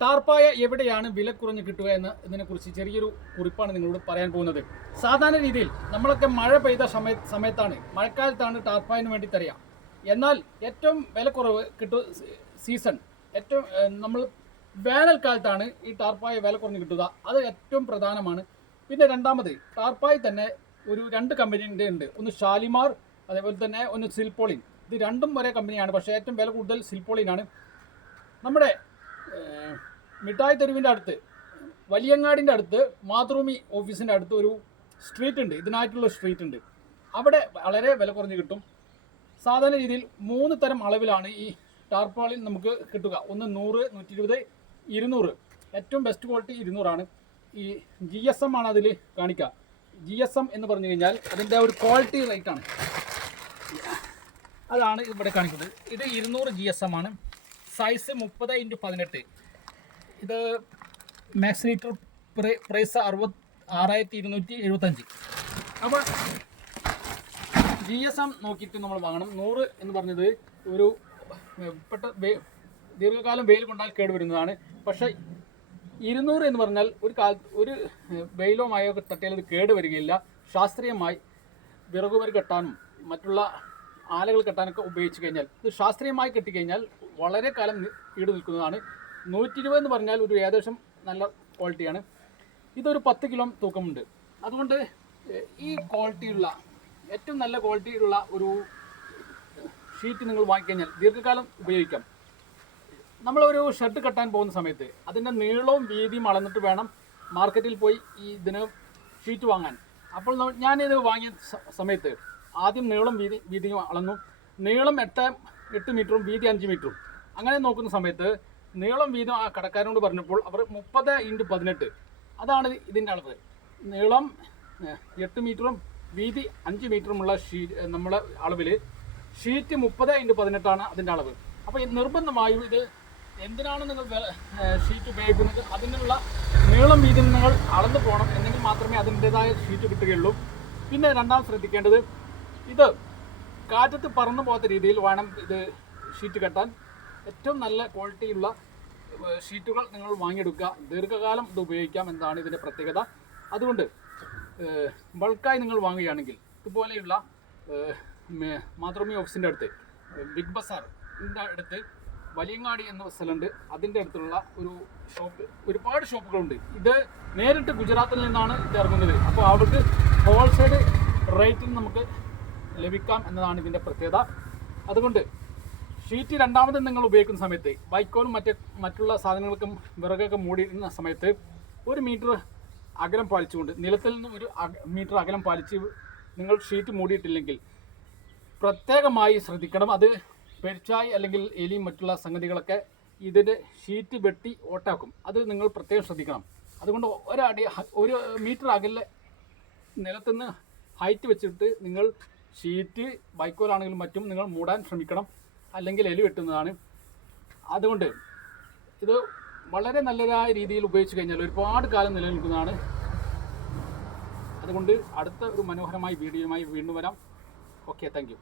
ടാർപ്പായ എവിടെയാണ് വില കുറഞ്ഞ് കിട്ടുക എന്നതിനെക്കുറിച്ച് ചെറിയൊരു കുറിപ്പാണ് നിങ്ങളോട് പറയാൻ പോകുന്നത്. സാധാരണ രീതിയിൽ നമ്മളൊക്കെ മഴ പെയ്ത സമയത്താണ്, മഴക്കാലത്താണ് ടാർപ്പായന് വേണ്ടി തരിക. എന്നാൽ ഏറ്റവും വില കുറവ് സീസൺ ഏറ്റവും നമ്മൾ വേനൽക്കാലത്താണ് ഈ ടാർപ്പായ വില കുറഞ്ഞ് കിട്ടുക. അത് ഏറ്റവും പ്രധാനമാണ്. പിന്നെ രണ്ടാമത് ടാർപ്പായ തന്നെ ഒരു 2 കമ്പനിൻ്റെ ഉണ്ട്. ഒന്ന് ഷാലിമാർ, അതേപോലെ തന്നെ ഒന്ന് സിൽപോളിൻ. ഇത് രണ്ടും ഒരേ കമ്പനിയാണ്, പക്ഷേ ഏറ്റവും വില കൂടുതൽ സിൽപോളിനാണ്. നമ്മുടെ മിഠായി തെരുവിൻ്റെ അടുത്ത്, വലിയങ്ങാടിൻ്റെ അടുത്ത്, മാതൃഭൂമി ഓഫീസിൻ്റെ അടുത്ത് ഒരു സ്ട്രീറ്റ് ഉണ്ട്. ഇതിനായിട്ടുള്ള സ്ട്രീറ്റ് ഉണ്ട്. അവിടെ വളരെ വില കുറഞ്ഞ് കിട്ടും. സാധാരണ രീതിയിൽ 3 തരം അളവിലാണ് ഈ ടാർപ്പാളിൻ നമുക്ക് കിട്ടുക. ഒന്ന് 100, 120, 200. ഏറ്റവും ബെസ്റ്റ് ക്വാളിറ്റി 200 ആണ്. ഈ GSM ആണ് അതിൽ കാണിക്കുക. GSM എന്ന് പറഞ്ഞു കഴിഞ്ഞാൽ അതിൻ്റെ ഒരു ക്വാളിറ്റി റേറ്റ് ആണ്. അതാണ് ഇവിടെ കാണിക്കുന്നത്. ഇത് 200 GSM ആണ്. Size 30x18. ഇത് മാക്സ് ലീറ്റർ പ്രൈസ് 66,275. അപ്പോൾ GSM നോക്കിയിട്ട് നമ്മൾ വാങ്ങണം. 100 എന്ന് പറഞ്ഞത് ഒരു ദീർഘകാലം വെയിൽ കൊണ്ടാൽ കേടുവരുന്നതാണ്. പക്ഷേ 200 എന്ന് പറഞ്ഞാൽ ഒരു വെയിലോ മഴയോ തട്ടിയാൽ അത് കേടുവരികയില്ല. ശാസ്ത്രീയമായി വിറകുവരി കെട്ടാനും മറ്റുള്ള ആലകൾ കെട്ടാനൊക്കെ ഉപയോഗിച്ച് കഴിഞ്ഞാൽ, ഇത് ശാസ്ത്രീയമായി കെട്ടിക്കഴിഞ്ഞാൽ വളരെ കാലം ഈട് നിൽക്കുന്നതാണ്. 120 എന്ന് പറഞ്ഞാൽ ഒരു ഏകദേശം നല്ല ക്വാളിറ്റിയാണ്. ഇതൊരു 10 കിലോ തൂക്കമുണ്ട്. അതുകൊണ്ട് ഈ ക്വാളിറ്റിയുള്ള ഏറ്റവും നല്ല ക്വാളിറ്റിയുള്ള ഒരു ഷീറ്റ് നിങ്ങൾ വാങ്ങിക്കഴിഞ്ഞാൽ ദീർഘകാലം ഉപയോഗിക്കാം. നമ്മളൊരു ഷെഡ് കെട്ടാൻ പോകുന്ന സമയത്ത് അതിൻ്റെ നീളവും വീതിയും അളന്നിട്ട് വേണം മാർക്കറ്റിൽ പോയി ഇതിന് ഷീറ്റ് വാങ്ങാൻ. അപ്പോൾ ഞാനിത് വാങ്ങിയ സമയത്ത് ആദ്യം നീളം വീതിയും അളന്നു. നീളം 8 മീറ്ററും വീതി 5 മീറ്ററും. അങ്ങനെ നോക്കുന്ന സമയത്ത് നീളം വീതം ആ കടക്കാരനോട് പറഞ്ഞപ്പോൾ അവർ 30x18 അതാണ് ഇതിൻ്റെ അളവ്. നീളം 8 മീറ്ററും വീതി 5 മീറ്ററുമുള്ള നമ്മളെ അളവിൽ ഷീറ്റ് 30x18 ആണ് അതിൻ്റെ അളവ്. അപ്പോൾ നിർബന്ധമായും ഇത് എന്തിനാണ് നിങ്ങൾ ഷീറ്റ് ഉപയോഗിക്കുന്നത് അതിനുള്ള നീളം വീതി നിങ്ങൾ അളന്നു പോകണം. എന്നെങ്കിൽ മാത്രമേ അതിൻ്റെതായ ഷീറ്റ് കിട്ടുകയുള്ളൂ. പിന്നെ രണ്ടാം ശ്രദ്ധിക്കേണ്ടത്, ഇത് കാറ്റത്ത് പറന്നു പോകാത്ത രീതിയിൽ വേണം ഇത് ഷീറ്റ് കെട്ടാൻ. ഏറ്റവും നല്ല ക്വാളിറ്റിയുള്ള ഷീറ്റുകൾ നിങ്ങൾ വാങ്ങിയെടുക്കുക. ദീർഘകാലം ഇത് ഉപയോഗിക്കാം എന്നതാണ് ഇതിൻ്റെ പ്രത്യേകത. അതുകൊണ്ട് ബൾക്കായി നിങ്ങൾ വാങ്ങുകയാണെങ്കിൽ ഇതുപോലെയുള്ള മാതൃഭൂമി ഓഫീസിൻ്റെ അടുത്ത്, ബിഗ് ബസാറിൻ്റെ അടുത്ത് വലിയങ്ങാടി എന്ന സ്ഥലമുണ്ട്. അതിൻ്റെ അടുത്തുള്ള ഒരു ഷോപ്പ്, ഒരുപാട് ഷോപ്പുകളുണ്ട്. ഇത് നേരിട്ട് ഗുജറാത്തിൽ നിന്നാണ് ഇത് ഇറങ്ങുന്നത്. അപ്പോൾ അവർക്ക് ഹോൾസെയിൽ റേറ്റിൽ നമുക്ക് ലഭിക്കാം എന്നതാണ് ഇതിൻ്റെ പ്രത്യേകത. അതുകൊണ്ട് ഷീറ്റ് രണ്ടാമത് നിങ്ങൾ ഉപയോഗിക്കുന്ന സമയത്ത് വൈക്കോലും മറ്റുള്ള സാധനങ്ങൾക്കും വിറകൊക്കെ മൂടിയിരുന്ന സമയത്ത് 1 മീറ്റർ അകലം പാലിച്ചുകൊണ്ട്, നിലത്തിൽ നിന്നും 1 മീറ്റർ അകലം പാലിച്ച് നിങ്ങൾ ഷീറ്റ് മൂടിയിട്ടില്ലെങ്കിൽ പ്രത്യേകമായി ശ്രദ്ധിക്കണം. അത് പെരിച്ചായി അല്ലെങ്കിൽ എലിയും മറ്റുള്ള സംഗതികളൊക്കെ ഇതിൻ്റെ ഷീറ്റ് വെട്ടി ഓട്ടാക്കും. അത് നിങ്ങൾ പ്രത്യേകം ശ്രദ്ധിക്കണം. അതുകൊണ്ട് 1 മീറ്റർ അകലെ നിലത്തുനിന്ന് ഹൈറ്റ് വെച്ചിട്ട് നിങ്ങൾ ഷീറ്റ് വൈക്കോലാണെങ്കിലും മറ്റും നിങ്ങൾ മൂടാൻ ശ്രമിക്കണം. അല്ലെങ്കിൽ എലി വെട്ടുന്നതാണ്. അതുകൊണ്ട് ഇത് വളരെ നല്ലതായ രീതിയിൽ ഉപയോഗിച്ച് കഴിഞ്ഞാൽ ഒരുപാട് കാലം നിലനിൽക്കുന്നതാണ്. അതുകൊണ്ട് അടുത്ത ഒരു മനോഹരമായ വീഡിയോയുമായി വീണ്ടും വരാം. Okay, thank you.